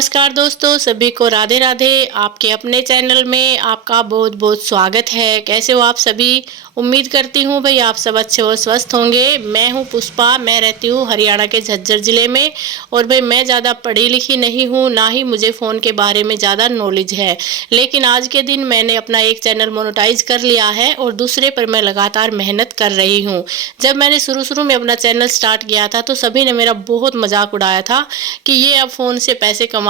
नमस्कार दोस्तों, सभी को राधे राधे। आपके अपने चैनल में आपका बहुत बहुत स्वागत है। कैसे हो आप सभी? उम्मीद करती हूँ भाई आप सब अच्छे और स्वस्थ होंगे। मैं हूँ पुष्पा, मैं रहती हूँ हरियाणा के झज्जर ज़िले में। और भाई मैं ज़्यादा पढ़ी लिखी नहीं हूँ, ना ही मुझे फ़ोन के बारे में ज़्यादा नॉलेज है। लेकिन आज के दिन मैंने अपना एक चैनल मोनेटाइज कर लिया है और दूसरे पर मैं लगातार मेहनत कर रही हूँ। जब मैंने शुरू में अपना चैनल स्टार्ट किया था तो सभी ने मेरा बहुत मजाक उड़ाया था कि ये अब फ़ोन से पैसे कमाएगी,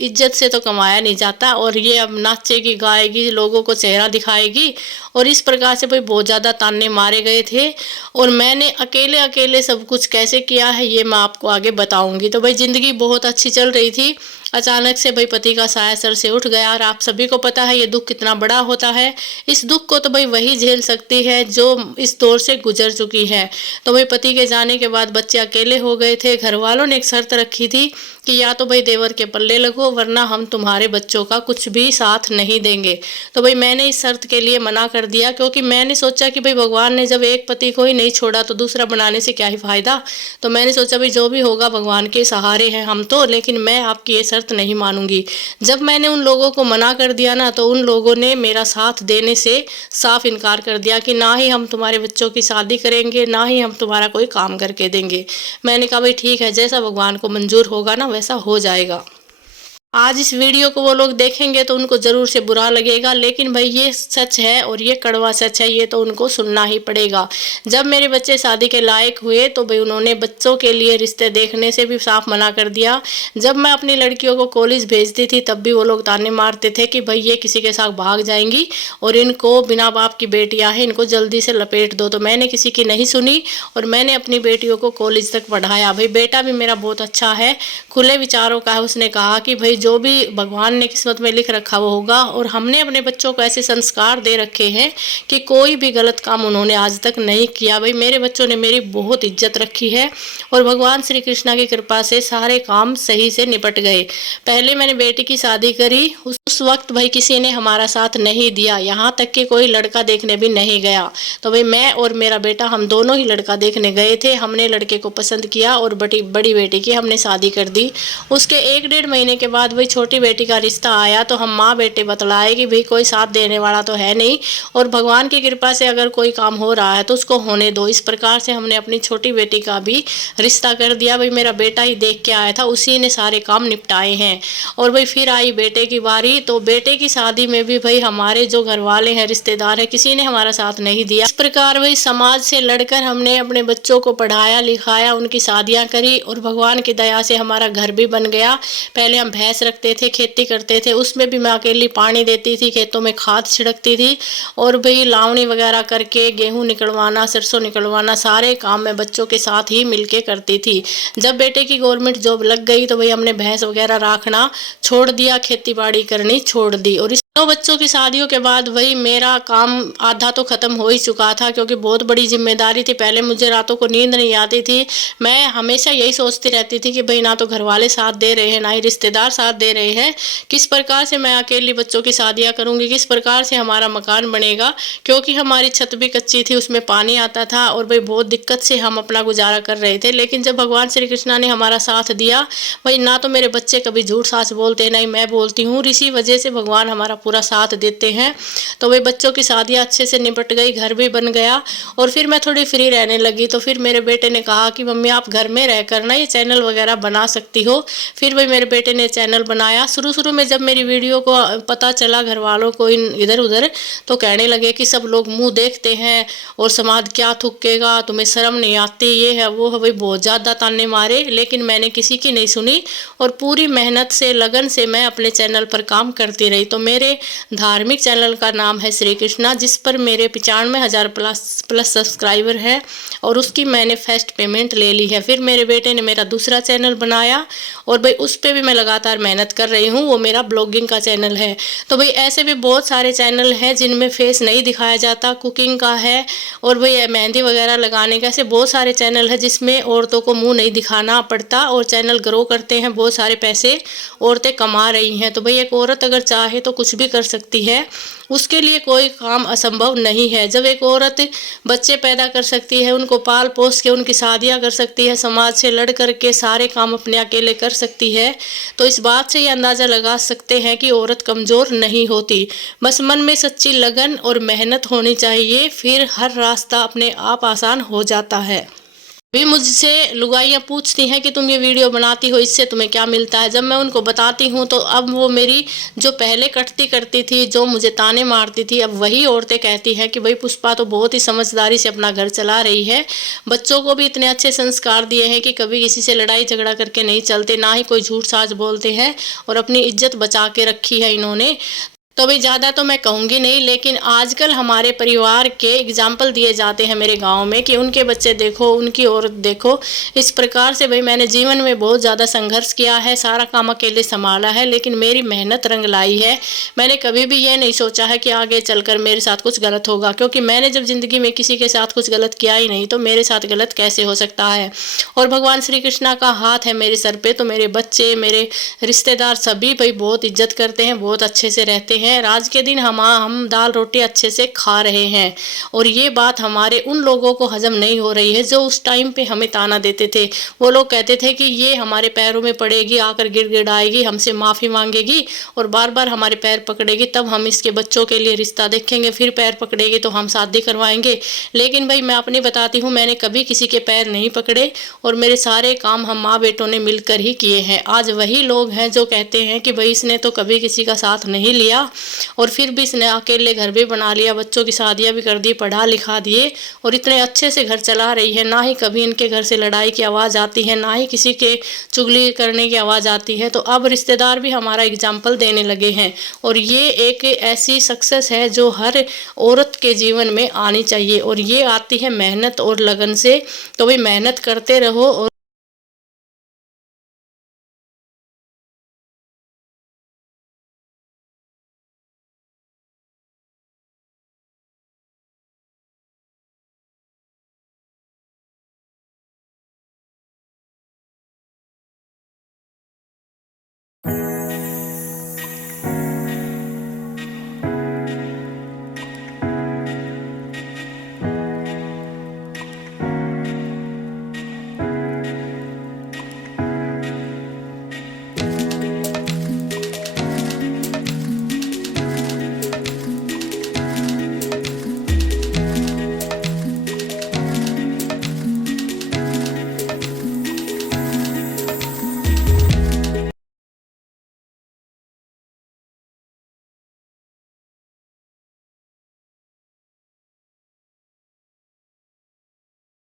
इज्जत से तो कमाया नहीं जाता, और ये अब नाचेगी गाएगी, लोगों को चेहरा दिखाएगी। और इस प्रकार से भाई बहुत ज़्यादा ताने मारे गए थे। और मैंने अकेले अकेले सब कुछ कैसे किया है ये मैं आपको आगे बताऊंगी। तो भाई ज़िंदगी बहुत अच्छी चल रही थी, अचानक से भाई पति का साया सर से उठ गया। और आप सभी को पता है ये दुख कितना बड़ा होता है। इस दुख को तो भाई वही झेल सकती है जो इस दौर से गुजर चुकी है। तो भाई पति के जाने के बाद बच्चे अकेले हो गए थे। घर वालों ने एक शर्त रखी थी कि या तो भाई देवर के पल्ले लगो, वरना हम तुम्हारे बच्चों का कुछ भी साथ नहीं देंगे। तो भाई मैंने इस शर्त के लिए मना कर दिया, क्योंकि मैंने सोचा कि भाई भगवान ने जब एक पति को ही नहीं छोड़ा तो दूसरा बनाने से क्या ही फायदा। तो मैंने सोचा भाई जो भी होगा भगवान के सहारे हैं हम तो, लेकिन मैं आपकी ये शर्त नहीं मानूंगी। जब मैंने उन लोगों को मना कर दिया ना, तो उन लोगों ने मेरा साथ देने से साफ इनकार कर दिया कि ना ही हम तुम्हारे बच्चों की शादी करेंगे, ना ही हम तुम्हारा कोई काम करके देंगे। मैंने कहा भाई ठीक है, जैसा भगवान को मंजूर होगा ना वैसा हो जाएगा। आज इस वीडियो को वो लोग देखेंगे तो उनको ज़रूर से बुरा लगेगा, लेकिन भाई ये सच है और ये कड़वा सच है, ये तो उनको सुनना ही पड़ेगा। जब मेरे बच्चे शादी के लायक हुए तो भाई उन्होंने बच्चों के लिए रिश्ते देखने से भी साफ मना कर दिया। जब मैं अपनी लड़कियों को कॉलेज भेजती थी तब भी वो लोग ताने मारते थे कि भाई ये किसी के साथ भाग जाएंगी और इनको बिना बाप की बेटियाँ हैं, इनको जल्दी से लपेट दो। तो मैंने किसी की नहीं सुनी और मैंने अपनी बेटियों को कॉलेज तक पढ़ाया। भाई बेटा भी मेरा बहुत अच्छा है, खुले विचारों का है। उसने कहा कि भाई जो भी भगवान ने किस्मत में लिख रखा वो होगा। और हमने अपने बच्चों को ऐसे संस्कार दे रखे हैं कि कोई भी गलत काम उन्होंने आज तक नहीं किया। भाई मेरे बच्चों ने मेरी बहुत इज्जत रखी है और भगवान श्री कृष्णा की कृपा से सारे काम सही से निपट गए। पहले मैंने बेटी की शादी करी, उस वक्त भाई किसी ने हमारा साथ नहीं दिया, यहाँ तक कि कोई लड़का देखने भी नहीं गया। तो भाई मैं और मेरा बेटा हम दोनों ही लड़का देखने गए थे। हमने लड़के को पसंद किया और बड़ी बेटी की हमने शादी कर दी। उसके 1-1.5 महीने के बाद भाई छोटी बेटी का रिश्ता आया तो हम माँ बेटे बतलाए कि भाई कोई साथ देने वाला तो है नहीं, और भगवान की कृपा से अगर कोई काम हो रहा है तो उसको होने दो। इस प्रकार से हमने अपनी छोटी बेटी का भी रिश्ता कर दिया। भाई मेरा बेटा ही देख के आया था, उसी ने सारे काम निपटाए हैं। और भाई फिर आई बेटे की बारी, तो बेटे की शादी में भी भाई हमारे जो घर वाले हैं, रिश्तेदार हैं, किसी ने हमारा साथ नहीं दिया। इस प्रकार भाई समाज से लड़कर हमने अपने बच्चों को पढ़ाया लिखाया, उनकी शादियाँ करी और भगवान की दया से हमारा घर भी बन गया। पहले हम भैंस रखते थे, खेती करते थे, उसमें भी मैं अकेली पानी देती थी, खेतों में खाद छिड़कती थी और भाई लावणी वगैरह करके गेहूं निकलवाना, सरसों निकलवाना, सारे काम मैं बच्चों के साथ ही मिलके करती थी। जब बेटे की गवर्नमेंट जॉब लग गई तो भाई हमने भैंस वगैरह रखना छोड़ दिया, खेती बाड़ी करनी छोड़ दी। और इस दो बच्चों की शादियों के बाद वही मेरा काम आधा तो ख़त्म हो ही चुका था, क्योंकि बहुत बड़ी जिम्मेदारी थी। पहले मुझे रातों को नींद नहीं आती थी। मैं हमेशा यही सोचती रहती थी कि भाई ना तो घर वाले साथ दे रहे हैं, ना ही रिश्तेदार साथ दे रहे हैं, किस प्रकार से मैं अकेली बच्चों की शादियाँ करूँगी, किस प्रकार से हमारा मकान बनेगा। क्योंकि हमारी छत भी कच्ची थी, उसमें पानी आता था और भाई बहुत दिक्कत से हम अपना गुजारा कर रहे थे। लेकिन जब भगवान श्री कृष्णा ने हमारा साथ दिया, भाई ना तो मेरे बच्चे कभी झूठ साच बोलते, ना ही मैं बोलती हूँ, इसी वजह से भगवान हमारा पूरा साथ देते हैं। तो भाई बच्चों की शादियाँ अच्छे से निपट गई, घर भी बन गया और फिर मैं थोड़ी फ्री रहने लगी। तो फिर मेरे बेटे ने कहा कि मम्मी आप घर में रहकर ना ये चैनल वगैरह बना सकती हो। फिर भाई मेरे बेटे ने चैनल बनाया। शुरू में जब मेरी वीडियो को पता चला घर वालों को इधर उधर, तो कहने लगे कि सब लोग मुंह देखते हैं और समाज क्या थूकेगा, तुम्हें शर्म नहीं आती, ये है वो है। भाई बहुत ज़्यादा ताने मारे, लेकिन मैंने किसी की नहीं सुनी और पूरी मेहनत से लगन से मैं अपने चैनल पर काम करती रही। तो मेरे धार्मिक चैनल का नाम है श्री कृष्णा, जिस पर मेरे 95,000 प्लस सब्सक्राइबर है और उसकी मैंने फर्स्ट पेमेंट ले ली है। फिर मेरे बेटे ने मेरा दूसरा चैनल बनाया और भाई उस पर भी मैं लगातार मेहनत कर रही हूँ, वो मेरा ब्लॉगिंग का चैनल है। तो भाई ऐसे भी बहुत सारे चैनल हैं जिनमें फेस नहीं दिखाया जाता, कुकिंग का है और भाई मेहंदी वगैरह लगाने का, ऐसे बहुत सारे चैनल है जिसमें औरतों को मुँह नहीं दिखाना पड़ता और चैनल ग्रो करते हैं, बहुत सारे पैसे औरतें कमा रही हैं। तो भाई एक औरत अगर चाहे तो कुछ भी कर सकती है, उसके लिए कोई काम असंभव नहीं है। जब एक औरत बच्चे पैदा कर सकती है, उनको पाल पोस के उनकी शादियां कर सकती है, समाज से लड़ कर के सारे काम अपने अकेले कर सकती है, तो इस बात से ये अंदाज़ा लगा सकते हैं कि औरत कमज़ोर नहीं होती। बस मन में सच्ची लगन और मेहनत होनी चाहिए, फिर हर रास्ता अपने आप आसान हो जाता है। भी मुझसे लुगाइयाँ पूछती हैं कि तुम ये वीडियो बनाती हो, इससे तुम्हें क्या मिलता है। जब मैं उनको बताती हूँ तो अब वो मेरी जो पहले कटती करती थी, जो मुझे ताने मारती थी, अब वही औरतें कहती हैं कि भाई पुष्पा तो बहुत ही समझदारी से अपना घर चला रही है, बच्चों को भी इतने अच्छे संस्कार दिए हैं कि कभी किसी से लड़ाई झगड़ा करके नहीं चलते, ना ही कोई झूठ साज बोलते हैं, और अपनी इज्जत बचा के रखी है इन्होंने। तो भाई ज़्यादा तो मैं कहूँगी नहीं, लेकिन आजकल हमारे परिवार के एग्जाम्पल दिए जाते हैं मेरे गांव में कि उनके बच्चे देखो, उनकी औरत देखो। इस प्रकार से भाई मैंने जीवन में बहुत ज़्यादा संघर्ष किया है, सारा काम अकेले संभाला है, लेकिन मेरी मेहनत रंग लाई है। मैंने कभी भी ये नहीं सोचा है कि आगे चलकर मेरे साथ कुछ गलत होगा, क्योंकि मैंने जब ज़िंदगी में किसी के साथ कुछ गलत किया ही नहीं तो मेरे साथ गलत कैसे हो सकता है। और भगवान श्री कृष्णा का हाथ है मेरे सर पे, तो मेरे बच्चे, मेरे रिश्तेदार सभी भाई बहुत इज्जत करते हैं, बहुत अच्छे से रहते हैं। आज के दिन हम दाल रोटी अच्छे से खा रहे हैं, और ये बात हमारे उन लोगों को हजम नहीं हो रही है जो उस टाइम पे हमें ताना देते थे। वो लोग कहते थे कि ये हमारे पैरों में पड़ेगी, आकर गिड़गिड़ाएगी, हमसे माफ़ी मांगेगी और बार बार हमारे पैर पकड़ेगी, तब हम इसके बच्चों के लिए रिश्ता देखेंगे, फिर पैर पकड़ेगी तो हम शादी करवाएंगे। लेकिन भाई मैं अपनी बताती हूँ, मैंने कभी किसी के पैर नहीं पकड़े, और मेरे सारे काम हम माँ बेटों ने मिलकर ही किए हैं। आज वही लोग हैं जो कहते हैं कि भाई इसने तो कभी किसी का साथ नहीं लिया, और फिर भी इसने अकेले घर भी बना लिया, बच्चों की शादियां भी कर दी, पढ़ा लिखा दिए, और इतने अच्छे से घर चला रही है। ना ही कभी इनके घर से लड़ाई की आवाज़ आती है, ना ही किसी के चुगली करने की आवाज़ आती है। तो अब रिश्तेदार भी हमारा एग्जाम्पल देने लगे हैं, और ये एक ऐसी सक्सेस है जो हर औरत के जीवन में आनी चाहिए, और ये आती है मेहनत और लगन से। तो भाई मेहनत करते रहो। और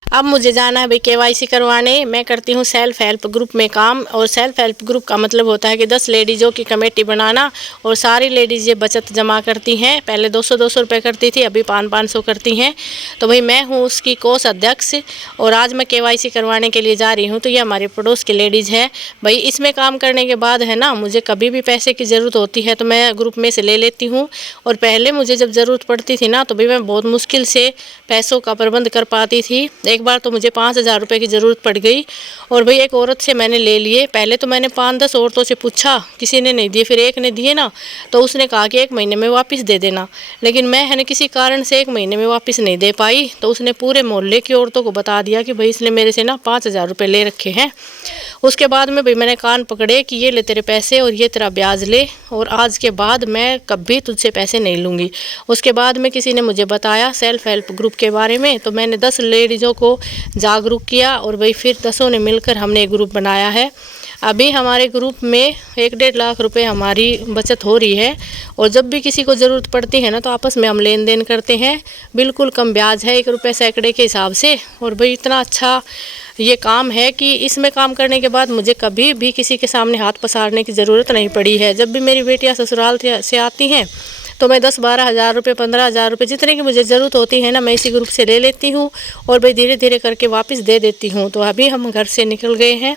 अब मुझे जाना है भाई केवाईसी करवाने। मैं करती हूँ सेल्फ हेल्प ग्रुप में काम, और सेल्फ हेल्प ग्रुप का मतलब होता है कि 10 लेडीज़ों की कमेटी बनाना, और सारी लेडीज़ ये बचत जमा करती हैं। पहले 200-200 रुपये करती थी, अभी 500-500 करती हैं। तो भाई मैं हूँ उसकी कोष अध्यक्ष, और आज मैं केवाईसी करवाने के लिए जा रही हूँ। तो ये हमारे पड़ोस की लेडीज़ है भाई। इसमें काम करने के बाद है ना, मुझे कभी भी पैसे की ज़रूरत होती है तो मैं ग्रुप में से ले लेती हूँ। और पहले मुझे जब ज़रूरत पड़ती थी ना, तो भाई मैं बहुत मुश्किल से पैसों का प्रबंध कर पाती थी। एक बार तो मुझे 5,000 रुपये की ज़रूरत पड़ गई, और भाई एक औरत से मैंने ले लिए। पहले तो मैंने 5-10 औरतों से पूछा, किसी ने नहीं दिए। फिर एक ने दिए ना, तो उसने कहा कि 1 महीने में वापस दे देना। लेकिन मैं है ना किसी कारण से 1 महीने में वापस नहीं दे पाई, तो उसने पूरे मोहल्ले की औरतों को बता दिया कि भाई इसने मेरे से ना 5,000 रुपये ले रखे हैं। उसके बाद में भाई मैंने कान पकड़े कि ये ले तेरे पैसे और ये तेरा ब्याज ले, और आज के बाद मैं कभी तुझसे पैसे नहीं लूँगी। उसके बाद में किसी ने मुझे बताया सेल्फ हेल्प ग्रुप के बारे में, तो मैंने 10 लेडीज़ों को जागरूक किया, और भाई फिर 10 ने मिलकर हमने एक ग्रुप बनाया है। अभी हमारे ग्रुप में 1-1.5 लाख रुपए हमारी बचत हो रही है, और जब भी किसी को ज़रूरत पड़ती है ना, तो आपस में हम लेन देन करते हैं। बिल्कुल कम ब्याज है, 1 रुपये सैकड़े के हिसाब से। और भाई इतना अच्छा ये काम है कि इसमें काम करने के बाद मुझे कभी भी किसी के सामने हाथ पसारने की ज़रूरत नहीं पड़ी है। जब भी मेरी बेटियां ससुराल से आती हैं तो मैं 10-12 हज़ार रुपये, 15,000 रुपये, जितने की मुझे ज़रूरत होती है ना, मैं इसी ग्रुप से ले लेती हूँ, और भाई धीरे धीरे करके वापस दे देती हूँ। तो अभी हम घर से निकल गए हैं,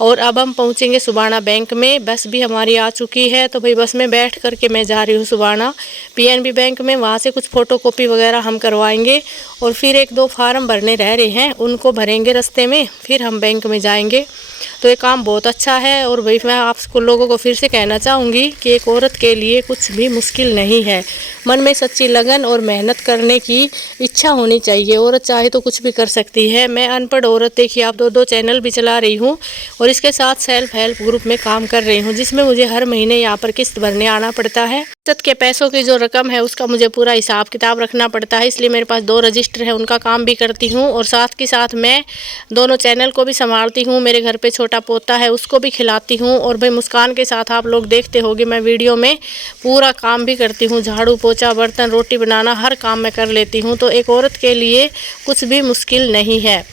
और अब हम पहुँचेंगे सुबाना बैंक में। बस भी हमारी आ चुकी है, तो भाई बस में बैठ करके मैं जा रही हूँ सुबाना PNB बैंक में। वहाँ से कुछ फ़ोटोकॉपी वगैरह हम करवाएंगे, और फिर 1-2 फार्म भरने रह रहे हैं, उनको भरेंगे रास्ते में, फिर हम बैंक में जाएंगे। तो ये काम बहुत अच्छा है। और भाई मैं आप लोगों को फिर से कहना चाहूँगी कि एक औरत के लिए कुछ भी मुश्किल नहीं है। मन में सच्ची लगन और मेहनत करने की इच्छा होनी चाहिए। औरत चाहे तो कुछ भी कर सकती है। मैं अनपढ़ औरत, देखिए आप दो चैनल भी चला रही हूँ और इसके साथ सेल्फ हेल्प ग्रुप में काम कर रही हूँ, जिसमें मुझे हर महीने यहाँ पर किस्त भरने आना पड़ता है। बचत के पैसों की जो रकम है उसका मुझे पूरा हिसाब किताब रखना पड़ता है, इसलिए मेरे पास 2 रजिस्टर है, उनका काम भी करती हूँ। और साथ के साथ मैं दोनों चैनल को भी संभालती हूँ। मेरे घर पे छोटा पोता है, उसको भी खिलाती हूँ। और भाई मुस्कान के साथ आप लोग देखते होंगे मैं वीडियो में पूरा काम भी करती हूँ, झाड़ू पोछा बर्तन रोटी बनाना हर काम मैं कर लेती हूँ। तो एक औरत के लिए कुछ भी मुश्किल नहीं है।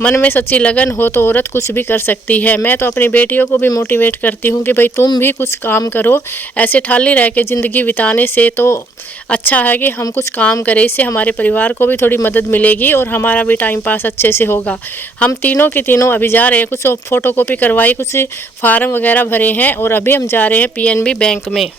मन में सच्ची लगन हो तो औरत कुछ भी कर सकती है। मैं तो अपनी बेटियों को भी मोटिवेट करती हूँ कि भाई तुम भी कुछ काम करो। ऐसे खाली रह के ज़िंदगी बिताने से तो अच्छा है कि हम कुछ काम करें, इससे हमारे परिवार को भी थोड़ी मदद मिलेगी और हमारा भी टाइम पास अच्छे से होगा। हम तीनों के तीनों अभी जा रहे हैं, कुछ फ़ोटोकॉपी करवाई, कुछ फार्म वगैरह भरे हैं और अभी हम जा रहे हैं PNB बैंक में।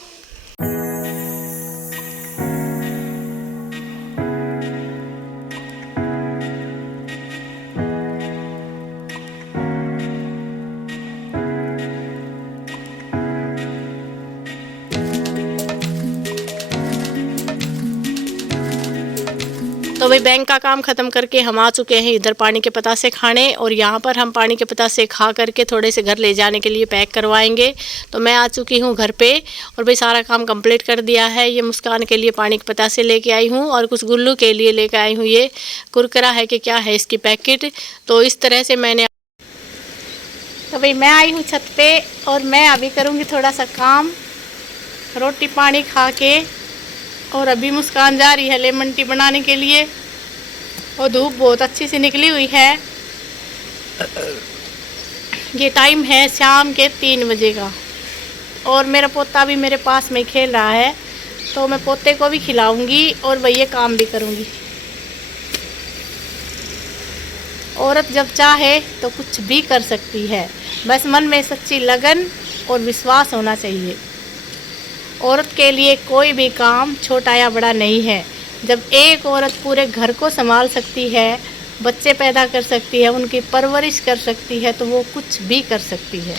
तो भाई बैंक का काम ख़त्म करके हम आ चुके हैं इधर पानी के पतासे खाने। और यहाँ पर हम पानी के पतासे खा करके थोड़े से घर ले जाने के लिए पैक करवाएंगे। तो मैं आ चुकी हूँ घर पे और भाई सारा काम कंप्लीट कर दिया है। ये मुस्कान के लिए पानी के पतासे लेके आई हूँ और कुछ गुल्लू के लिए लेके आई हूँ ये कुरकुरा है कि क्या है इसकी पैकेट। तो इस तरह से मैंने, तो भाई मैं आई हूँ छत पे और मैं अभी करूँगी थोड़ा सा काम, रोटी पानी खा के। और अभी मुस्कान जा रही है लेमन टी बनाने के लिए और धूप बहुत अच्छी सी निकली हुई है। ये टाइम है शाम के 3 बजे का और मेरा पोता भी मेरे पास में खेल रहा है, तो मैं पोते को भी खिलाऊंगी और वही काम भी करूंगी। औरत जब चाहे तो कुछ भी कर सकती है, बस मन में सच्ची लगन और विश्वास होना चाहिए। औरत के लिए कोई भी काम छोटा या बड़ा नहीं है। जब एक औरत पूरे घर को संभाल सकती है, बच्चे पैदा कर सकती है, उनकी परवरिश कर सकती है, तो वो कुछ भी कर सकती है।